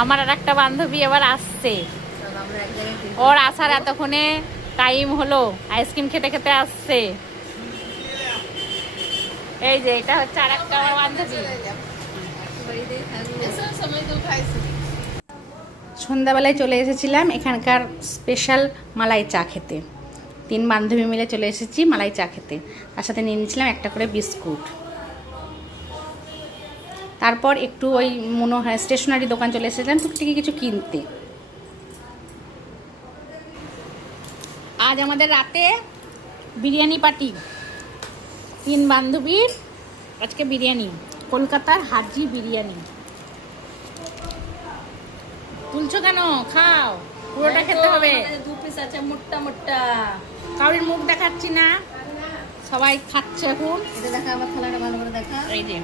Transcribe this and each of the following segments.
আমার আর একটা বান্ধবী এবার আসছে, ওর আসার এতক্ষণে টাইম হলো, আইসক্রিম খেতে খেতে আসছে। এই যে এটা হচ্ছে আর একটা আমার বান্ধবী। সন্ধ্যাবেলায় চলে এসেছিলাম এখানকার স্পেশাল মালাই চা খেতে। 3 বান্ধবী মিলে চলে এসেছি মালাই চা খেতে। তার সাথে নিয়ে নিয়েছিলাম একটা করে বিস্কুট। তারপর একটু ওই মনে হয় স্টেশনারি দোকান চলে এসেছিলাম টুকটাকি কিছু কিনতে। আজ আমাদের রাতে বিরিয়ানি পার্টি, 3 বান্ধবীর আজকে বিরিয়ানি, কলকাতার হাজি বিরিয়ানি। তুলছো কেন? খাও, পুরোটা খেতে হবে। 2 পিস আছে মোটা মোটা। কাউরির মুখ দেখাচ্ছি না, সবাই খাচ্ছে এখন। এটা দেখা, আমার থালাটা ভালো করে দেখা। এই যে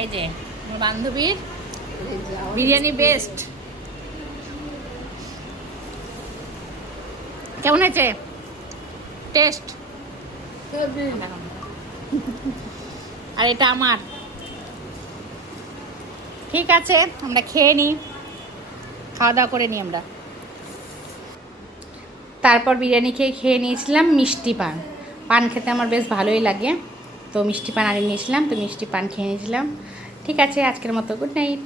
এই যে আমার বান্ধবীর বিরিয়ানি বেস্ট। কেমন হয়েছে টেস্ট? আর এটা আমার। ঠিক আছে, আমরা খেয়ে নিই, খাওয়া দাওয়া করে নিই আমরা। তারপর বিরিয়ানি খেয়ে নিয়েছিলাম মিষ্টি পান। পান খেতে আমার বেশ ভালোই লাগে, তো মিষ্টি পান আনিয়ে নিয়েছিলাম, তো মিষ্টি পান খেয়ে নিয়েছিলাম। ঠিক আছে, আজকের মতো গুড নাইট।